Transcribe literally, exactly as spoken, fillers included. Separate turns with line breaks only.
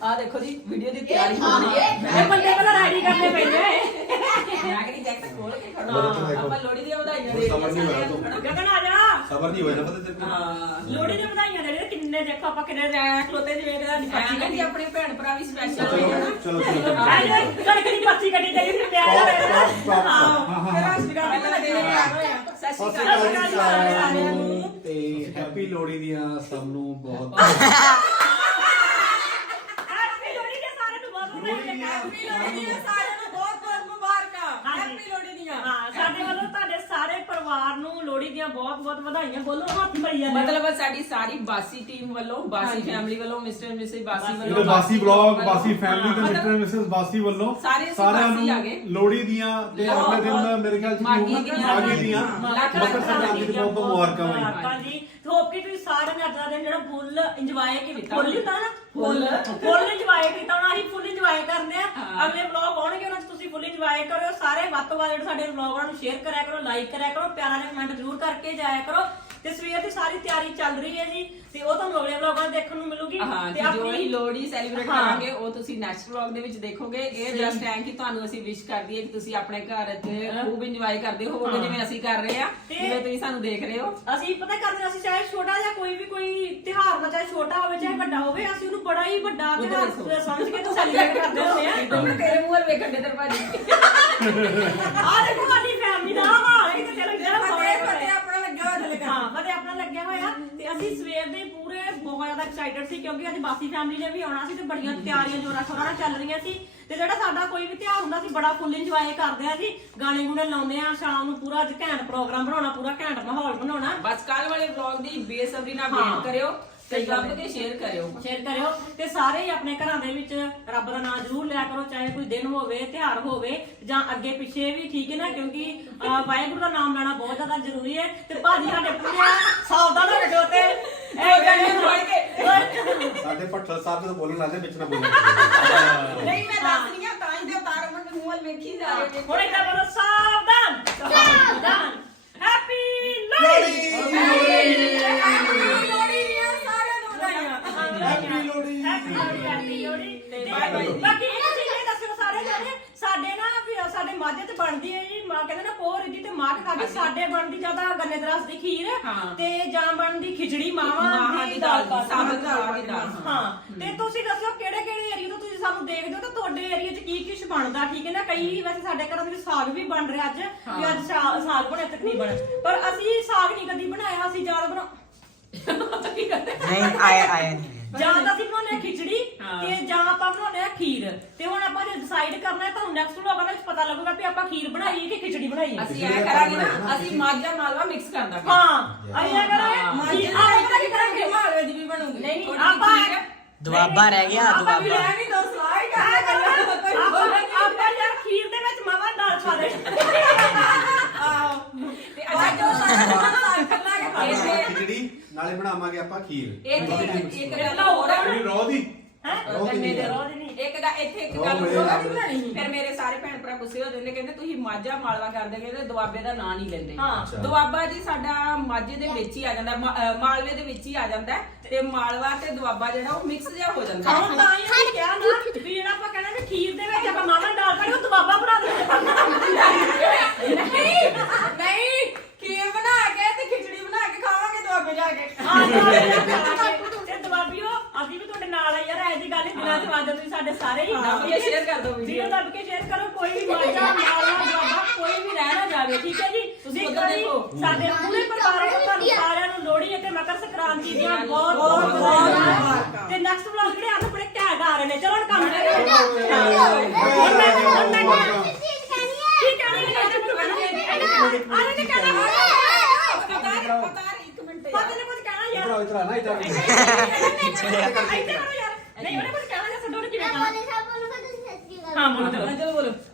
ਆ ਦੇਖੋ ਜੀ ਵੀਡੀਓ ਦੀ ਤਿਆਰੀ ਹੋ ਰਹੀ ਹੈ।
ਇਹ ਬੰਦੇ ਪਹਿਲਾਂ ਰੈਡੀ ਕਰਨੇ ਪੈਂਦੇ
ਮੈਂ ਕਿਹੜੀ ਜੈਕਟ ਖੋਲ ਕੇ ਖੜਾ ਆਪਾਂ ਲੋੜੀ ਦੀਆਂ ਵਧਾਈਆਂ ਦੇ
ਆ। ਗਗਨ ਆ ਜਾ।
ਸਬਰ ਨਹੀਂ ਹੋਇਆ ਨਾ ਪਤਾ ਤੇਰੇ
ਹਾਂ
ਲੋਹੜੀ ਦੀਆਂ ਵਧਾਈਆਂ ਦੇ ਰਹੇ ਕਿੰਨੇ ਦੇਖੋ ਆਪਾਂ ਕਿੰਨੇ ਰੈਕ ਖਲੋਤੇ ਜਿਵੇਂ ਇਹਦਾ ਨਿਪਾਚੀ
ਕਹਿੰਦੀ ਆਪਣੇ ਭੈਣ ਭਰਾ ਵੀ ਸਪੈਸ਼ਲ
ਚਲੋ
ਹੋਏ ਨਾ।
ਚਲੋ ਚਲੋ
ਆਏ ਕਣਕ ਦੀ ਪੱਤੀ ਕੱਢੀ ਜਾਈ ਫਿਰ ਪਿਆਰ ਰਹਿਣਾ।
ਹਾਂ ਫਿਰ ਅਸ਼ਟਿਕਾ ਪਹਿਲਾਂ ਦੇ ਰਹੇ ਆ। ਸਤਿ ਸ਼੍ਰੀ ਅਕਾਲ ਸਾਰਿਆਂ ਨੂੰ।
ਤੇ ਹੈਪੀ ਲੋਹੜੀ ਦੀਆਂ ਸਭ ਨੂੰ ਬਹੁਤ
ਹੈਪੀ ਲੋਹੜੀ ਦੇ ਸਾਰਿਆਂ ਨੂੰ ਬਹੁਤ ਵਧਾਈਆਂ।
ਹੈਪੀ ਲੋਹੜੀ ਦੀਆਂ ਸਾਰਿਆਂ ਨੂੰ ਬਹੁਤ ਬਹੁਤ ਮੁਬਾਰਕਾਂ।
ਹਾਂਜੀ।
ਹੈਪੀ ਲੋਹੜੀ ਦੀਆਂ।
ਹਾਂ ਸਾਡੇ ਵੱਲੋਂ ਤੁਹਾਡੇ ਸਾਰੇ ਪਰਿਵਾਰ ਨੂੰ ਲੋਹੜੀ ਦੀਆਂ ਬਹੁਤ ਬਹੁਤ ਵਧਾਈਆਂ। ਬੋਲੋ ਹੱਥ ਮਰੀ ਜਾਂਦੇ।
ਮਤਲਬ ਸਾਡੀ ਸਾਰੀ ਬਾਸੀ ਟੀਮ ਵੱਲੋਂ ਬਾਸੀ ਫੈਮਿਲੀ ਵੱਲੋਂ ਮਿਸਟਰ ਮਿਸਿਸ ਬਾਸੀ
ਇਹਦੇ
ਵੱਲੋਂ
ਬਾਸੀ ਬਲੌਗ ਬਾਸੀ
ਵੱਲੋਂ,
ਫੈਮਿਲੀ ਤੇ
ਹਾਂ,
ਮਿਸਟਰ ਮਿਸਿਸ ਬਾਸੀ ਵੱਲੋਂ
ਸਾਰੇ ਅਸੀਂ
ਸਾਰਿਆਂ
ਬਾਸੀ ਆ
ਨੂੰ
ਗਏ।
ਲੋਹੜੀ ਦੀਆਂ ਤੇ ਅਗਲੇ ਦਿਨ ਮੇਰੇ ਖਿਆਲ ਚ
ਮਾਘੀ
ਮਾਘੀ
ਦੀਆਂ
ਦੀਆਂ
ਲੱਖ
ਮਕਰ
ਲੱਖ
ਸੰਕ੍ਰਾਂਤੀ ਦੀਆਂ ਬਹੁਤ ਬਹੁਤ ਮੁਬਾਰਕਾਂ ਭਾਈ।
ਮੁਬਾਰਕਾਂ ਜੀ। ਹੋਪ ਕਿ ਤੁਸੀਂ ਸਾਰਿਆਂ ਨੇ ਅੱਜ ਦਾ ਦਿਨ ਜਿਹੜਾ ਫੁੱਲ ਇੰਜੋਏ ਕੀਤਾ। ਫੁੱਲ ਹੁੰਦਾ ਨਾ
ਫੁੱਲ
ਫੁੱਲ ਇੰਜੋਏ ਕੀਤਾ। ਹੁਣ ਅਸੀਂ ਫੁੱਲ ਇੰਜੋਏ ਕਰਨੇ ਆ।
ਹਾਂ।
ਅਗਲੇ ਵਲੌਗ ਆਉਣਗੇ ਉਹਨਾਂ 'ਚ ਤੁਸੀਂ ਫੁੱਲ ਇੰਜੋਏ ਕਰਿਓ। ਸਾਰੇ ਵੱਧ ਤੋਂ ਵੱਧ ਜਿਹੜੇ ਸਾਡੇ ਵਲੌਗਾਂ ਨੂੰ ਸ਼ੇਅਰ ਕਰਿਆ ਕਰੋ, ਲਾਈਕ ਕਰਿਆ ਕਰੋ, ਪਿਆਰਾ ਜਿਹਾ ਕਮੈਂਟ ਜ਼ਰੂਰ ਕਰਕੇ ਜਾਇਆ ਕਰੋ। ਤੇ ਸਵੇਰ ਦੀ ਸਾਰੀ ਤਿਆਰੀ ਚੱਲ ਰਹੀ ਹੈ ਜੀ ਤੇ ਉਹ ਤੁਹਾਨੂੰ ਅਗਲੇ ਵਲੌਗਾਂ 'ਚ ਦੇਖਣ ਨੂੰ ਮਿਲੂਗੀ।
ਹਾਂ
ਤੇ
ਤੇ ਜੋ ਅਸੀਂ ਲੋਹੜੀ ਸੈਲੀਬ੍ਰੇਟ
ਹਾਂ।
ਕਰਾਂਗੇ ਉਹ ਤੁਸੀਂ ਨੈਕਸਟ ਵਲੌਗ ਦੇ ਵਿੱਚ ਦੇਖੋਗੇ। ਇਹ ਜਸਟ ਐਂ ਕਿ ਤੁਹਾਨੂੰ ਅਸੀਂ ਵਿਸ਼ ਕਰਦੀ ਹੈ ਕਿ ਤੁਸੀਂ ਆਪਣੇ ਘਰ 'ਚ ਖੂਬ ਇੰਜੋਏ ਕਰਦੇ ਹੋਵੋਗੇ ਜਿਵੇਂ ਅਸੀਂ ਕਰ ਰਹੇ ਆ,
ਤੇ
ਜਿਵੇਂ ਤੁਸੀਂ ਸਾਨੂੰ ਦੇਖ ਰਹੇ ਹੋ।
ਅਸੀਂ ਪਤਾ ਕਰਦੇ ਹਾਂ, ਅਸੀਂ ਚਾਹੇ ਛੋਟਾ ਜਾਂ ਕੋਈ ਵੀ ਕੋਈ ਤਿਉਹਾਰ ਦਾ ਚਾਹੇ ਛੋਟਾ ਹੋਵੇ ਚਾਹੇ ਵੱਡਾ ਹੋਵੇ, ਅਸੀਂ ਉਹਨੂੰ ਬੜਾ ਹੀ ਵੱਡਾ ਤਿਉਹਾਰ ਸਮਝ ਕੇ ਸੈਲੀਬ੍ਰੇਟ ਕਰਦੇ ਹੁੰਦੇ ਆ।
ਤੁਮ ਤੇਰੇ ਮੂੰਹ ਵੱਲ ਵੇਖਣ ਦੇ ਦਰਵਾਜ਼ੇ
ਆ ਦੇਖੋ ਸਾਡੀ ਫੈਮਿਲੀ ਦਾ ਹਾਲ ਹੈ ਕਿ ਚਲੋ ਜਿਹੜਾ
ਫਤਿਹ ਫਤਿਹ ਆਪਣਾ ਲੱਗਾ ਹੋਇਆ ਲੱਗਾ।
ਹਾਂ ਫਤਿਹ ਆਪਣਾ ਲੱਗਿਆ ਹੋਇਆ ਤੇ ਅਸੀਂ ਸਵੇਰ ਦੇ ਪੂਰੇ ਬਹੁਤ ਜ਼ਿਆਦਾ ਐਕਸਾਈਟਡ ਸੀ ਕਿਉਂਕਿ ਅੱਜ ਬਾਸੀ ਫੈਮਿਲੀ ਨੇ ਵੀ ਆਉਣਾ ਸੀ ਤੇ ਬੜੀਆਂ ਤਿਆਰੀਆਂ ਜੋਰਾਂ ਸ਼ੋਰਾਂ ਨਾਲ ਚੱਲ ਰਹੀਆਂ ਸੀ। ਤੇ ਜਿਹੜਾ ਸਾਡਾ ਕੋਈ ਵੀ ਤਿਉਹਾਰ ਹੁੰਦਾ ਸੀ ਬੜਾ ਫੁੱਲ ਇੰਜੋਏ ਕਰਦੇ ਆ ਜੀ। ਗਾਣੇ ਗੁਣੇ ਲਾਉਂਦੇ ਆ, ਸ਼ਾਮ ਨੂੰ ਪੂਰਾ ਅੱਜ ਘੈਂਟ ਪ੍ਰੋਗਰਾਮ ਬਣਾਉਣਾ, ਪੂਰਾ ਘੈਂਟ ਮਾਹੌਲ ਬਣਾਉਣਾ।
ਬਸ ਕੱਲ ਵਾਲੇ ਵਲੌਗ ਦੀ ਬੇਸਬਰੀ ਨਾਲ ਵੇਟ ਕਰਿਓ ਤੇ ਲੱਭ ਕੇ ਸ਼ੇਅਰ ਕਰਿਓ
ਸ਼ੇਅਰ ਕਰਿਓ ਤੇ ਸਾਰੇ ਹੀ ਆਪਣੇ ਘਰਾਂ ਦੇ ਵਿੱਚ ਰੱਬ ਦਾ ਨਾਮ ਜ਼ਰੂਰ ਲਿਆ ਕਰੋ, ਚਾਹੇ ਕੋਈ ਦਿਨ ਹੋਵੇ ਤਿਉਹਾਰ ਹੋਵੇ ਜਾਂ ਅੱਗੇ ਪਿੱਛੇ ਵੀ, ਠੀਕ ਹੈ ਨਾ, ਕਿਉਂਕਿ ਅਹ, ਵਾਹਿਗੁਰੂ ਦਾ ਨਾਮ ਲੈਣਾ ਬਹੁਤ ਜ਼ਿਆਦਾ ਜ਼ਰੂਰੀ ਹੈ। ਤੇ ਭਾਜੀ ਸਾਡੇ ਪੂਰੇ ਸਾਵਧਾਨ ਹੋ ਗਏ ਤੇ
ਇਹ ਗਾਣੇ ਹੋਣ ਕੇ
ਸਾਡੇ ਭੱਠਲ ਸਾਹਿਬ ਜਦੋਂ ਬੋਲਣ ਲੱਗਦੇ ਵਿੱਚ ਨਾ ਬੋਲਣ
ਨਹੀਂ ਮੈਂ ਦੱਸ ਰਹੀ ਹਾਂ ਤਾਂ ਹੀ ਤੇ ਉਤਾਰ ਮੁੰਡੇ ਮੂੰਹ ਵੱਲ ਵੇਖੀ ਜਾ ਰਹੇ ਨੇ।
ਹੁਣ ਇੱਦਾਂ ਬੋਲੋ, ਸਾਵਧਾਨ ਸਾਵਧਾਨ। ਹੈਪੀ ਲੋਹੜੀ।
ਹੈਪੀ ਲੋਹੜੀ ਦੀਆਂ ਸਾਰਿਆਂ ਨੂੰ ਵਧਾਈਆਂ।
Happy Lohri.
Happy Lohri, happy Lohri.
ਤੇ
ਤੇ
ਬਾਏ ਬਾਏ।
ਬਾਕੀ ਇਹ ਚੀਜ਼ ਇਹ ਦੱਸਿਓ ਸਾਰੇ ਜਾਣੇ, ਸਾਡੇ ਨਾ ਵੀ ਸਾਡੇ ਮਾਝੇ ਤੇ ਬਣਦੀ ਹੈ ਜੀ, ਮਾਂ ਕਹਿੰਦੇ ਨਾ ਪੋਹ ਰਿੱਧੀ ਤੇ ਮਾਂ ਖਾਦੀ। ਸਾਡੇ ਬਣਦੀ ਜ਼ਿਆਦਾ ਗੰਨੇ ਦੇ ਰਸ ਦੀ ਖੀਰ
ਹਾਂ।
ਤੇ ਜਾਂ ਬਣਦੀ ਖਿਚੜੀ
ਮਾਵਾਂ
ਮਾਵਾਂ
ਦੀ
ਦੀ
ਦਾਲ
ਦਾਲ
ਦੀ, ਸਾਬਤ ਦਾਲ ਦੀ ਦਾਲ।
ਹਾਂ। ਤੇ ਤੁਸੀਂ ਦੱਸਿਓ ਕਿਹੜੇ ਕਿਹੜੇ ਏਰੀਆ ਤੋਂ ਤੁਸੀਂ ਸਾਨੂੰ ਦੇਖਦੇ ਹੋ ਤੇ ਤੁਹਾਡੇ ਏਰੀਆ 'ਚ ਕੀ ਕੀ ਬਣਦਾ, ਠੀਕ ਹੈ ਨਾ। ਕਈ ਵੈਸੇ ਸਾਡੇ ਘਰਾਂ ਦੇ ਵਿੱਚ ਸਾਗ ਵੀ ਬਣ ਰਿਹਾ ਅੱਜ ਵੀ ਅੱਜ ਸਾ- ਸਾਗ ਬਣਿਆ ਤਕਰੀਬਨ, ਪਰ ਅਸੀਂ ਸਾਗ ਨਹੀਂ ਕਦੀ ਬਣਾਇਆ। ਅਸੀਂ ਜ਼ਿਆਦਾ ਬਣਾ
ਨਹੀਂ ਆਇਆ ਆਇਆ ਨਹੀਂ
ਜਾਂ ਤਾਂ ਅਸੀਂ ਬਣਾਉਂਦੇ ਆ ਖਿਚੜੀ
ਹਾਂ।
ਤੇ ਜਾਂ ਆਪਾਂ ਬਣਾਉਂਦੇ ਆ ਖੀਰ। ਤੇ ਹੁਣ ਆਪਾਂ ਜੇ ਡਿਸਾਈਡ ਕਰਨਾ ਹੈ ਤੁਹਾਨੂੰ ਨੈਕਸਟ ਵਲੋਗ ਵਿੱਚ ਪਤਾ ਲੱਗੂਗਾ ਵੀ ਆਪਾਂ ਖੀਰ ਬਣਾਈਏ ਕਿ ਖਿਚੜੀ ਬਣਾਈਏ।
ਅਸੀਂ ਐ ਕਰਾਂਗੇ ਨਾ, ਅਸੀਂ ਮਾਝਾ ਮਾਲਵਾ ਮਿਕਸ ਕਰ ਦਾਂਗੇ।
ਹਾਂ ਅਸੀਂ ਇਹ ਕਰਾਂਗੇ
ਮਾਝੇ
ਜੀ, ਆਪਾਂ ਪਤਾ ਕੀ ਕਰਾਂਗੇ,
ਮਾਲਵੇ ਦੀ ਵੀ ਬਣੂਗੀ।
ਨਹੀਂ ਨਹੀਂ
ਥੋੜੀ
ਆਪਾਂ
ਜਿਹੀ ਖੀਰ।
ਦੁਆਬਾ ਰਹਿ ਗਿਆ
ਆਪਾਂ ਵੀ
ਦੁਆਬਾ
ਰਹਿ ਨਹੀਂ ਦੋ ਸਲਾਈ
ਆਹ
ਕਰ
ਕਰਾਂਗੇ, ਆਪਾਂ ਆਪਾਂ ਯਾਰ ਖੀਰ ਦੇ ਵਿੱਚ ਮਾਵਾ ਦਾਲ ਪਾ ਦੇ।
ਆਹੋ ਤੇ ਅੱਛਾ ਜੋ ਸਾਗ ਕਰਨਾ ਹੈ ਇੱਥੇ
ਖਿਚੜੀ ਨਾਲੇ ਬਣਾਵਾਂਗੇ ਆਪਾਂ ਖੀਰ
ਇੱਥੇ ਇੱਕ ਇੱਕ ਗੱਲ ਹੋਰ ਹੈ।
ਜਿਹੜੀ ਰੋਹ ਦੀ
ਹੈ
ਰੋਹ ਦੀ
ਗੰਨੇ ਦੇ
ਨਹੀਂ।
ਰੋਹ ਦੀ ਨਹੀਂ। ਇੱਕ ਦਾ ਇੱਥੇ ਇੱਕ
ਰੋਹ
ਗੱਲ
ਮੇਰੇ
ਹੋਰ
ਨਾਲ
ਨਹੀਂ ਬਣਾਣੀ ਸੀ। ਫਿਰ ਮੇਰੇ ਸਾਰੇ ਭੈਣ ਭਰਾ ਗੁੱਸੇ ਹੋ ਜਾਂਦੇ, ਕਹਿੰਦੇ ਤੁਸੀਂ ਮਾਝਾ ਮਾਲਵਾ ਕਰਦੇ ਕਹਿੰਦੇ ਦੁਆਬੇ ਦਾ ਨਾਂ ਨਹੀਂ ਲੈਂਦੇ।
ਹਾਂ।
ਅੱਛਾ।
ਦੁਆਬਾ ਜੀ ਸਾਡਾ ਮਾਝੇ ਦੇ ਵਿੱਚ ਹੀ ਆ ਜਾਂਦਾ, ਮਾ- ਅਹ ਮਾਲਵੇ ਦੇ ਵਿੱਚ ਹੀ ਆ ਜਾਂਦਾ ਹੈ ਤੇ ਮਾਲਵਾ ਤੇ ਦੁਆਬਾ ਜਿਹੜਾ ਉਹ ਮਿਕਸ ਜਿਹਾ ਹੋ ਜਾਂਦਾ ਹੈ।
ਹੁਣ ਤਾਂ ਹੀ ਅਸੀਂ ਕਿਹਾ ਨਾ ਵੀ ਜਿਹੜਾ ਆਪਾਂ ਕਹਿਣਾ ਵੀ ਖੀਰ ਦੇ ਵਿੱਚ ਆਪਾਂ ਮਾਵਾ ਦਾਲ ਪਾ ਕੇ ਉਹ ਦਬਾਬਾ ਬਣਾ ਦੇ।
ਨਹੀਂ ਨਹੀਂ ਖੀਰ ਬਣਾ ਕੇ ਤੇ ਖਿਚੜੀ ਬਣਾ ਕੇ ਖਾਵਾਂਗੇ ਦੁਆਬੇ ਜਾ ਕੇ।
ਹਾਂ ਤੇ ਦਬਾਬੀਓ ਅਸੀਂ ਵੀ ਤੁਹਾਡੇ ਨਾਲ ਆ ਯਾਰ, ਐਸੀ ਗੱਲ ਹੀ ਦਿਨਾਂ ਚ ਵਾਜੋ ਤੁਸੀਂ ਸਾਡੇ ਸਾਰੇ ਹੀ
ਦੱਬ ਕੇ share ਕਰ ਦਿਓ video।
ਵੀਡੀਓ ਦੱਬ ਕੇ ਸ਼ੇਅਰ ਕਰੋ, ਕੋਈ ਵੀ ਮਾਝਾ ਮਾਲਵਾ ਦੁਆਬਾ ਕੋਈ ਵੀ ਰਹਿ ਨਾ ਜਾਵੇ, ਠੀਕ ਹੈ ਜੀ।
ਤੁਸੀਂ
ਇੱਕ
ਉੱਧਰ
ਵਾਰੀ
ਦੇਖੋ।
ਸਾਡੇ ਪੂਰੇ ਪਰਿਵਾਰ ਨੂੰ ਤੁਹਾਨੂੰ ਸਾਰਿਆਂ ਨੂੰ ਲੋਹੜੀ ਅਤੇ ਮਕਰ ਸੰਕ੍ਰਾਂਤੀ ਦੀਆਂ ਬਹੁਤ ਬਹੁਤ
ਬਹੁਤ
ਵਧਾਈਆਂ। ਤੇ ਨੈਕਸਟ ਵਲੌਗ ਜਿਹੜੇ ਆ ਬੜੇ ਘੈਂਟ ਆ ਰਹੇ ਨੇ। ਚਲੋ ਹੁਣ ਕੰਮ ਕਰੀਏ।
ਬਹੁਤ
ਕੀ ਕਹਿਣੀ ਹੈ ਅੱਜ ਮੈਨੂੰ ਕਹਿਣਾ ਆਲੇ ਨੇ ਕਹਿਣਾ
ਪਤਾ ਪਤਾ ਇੱਕ ਮਿੰਟ
ਪਤਾ ਨੇ ਕੁਝ ਕਹਿਣਾ ਯਾਰ।
ਇਤਰਾ ਇਤਰਾ ਨਾ ਇਤਰਾ
ਇੱਥੇ ਕਰੋ ਯਾਰ। ਨਹੀਂ ਉਹਨੇ ਕੁਝ ਕਹਿਣਾ ਜਾਂ ਛੱਡੋ, ਉਹਨੇ ਕਿਵੇਂ ਕਹਿਣਾ। ਹਾਂ ਬੋਲੋ ਚਲੋ।
ਚਲੋ ਬੋਲੋ।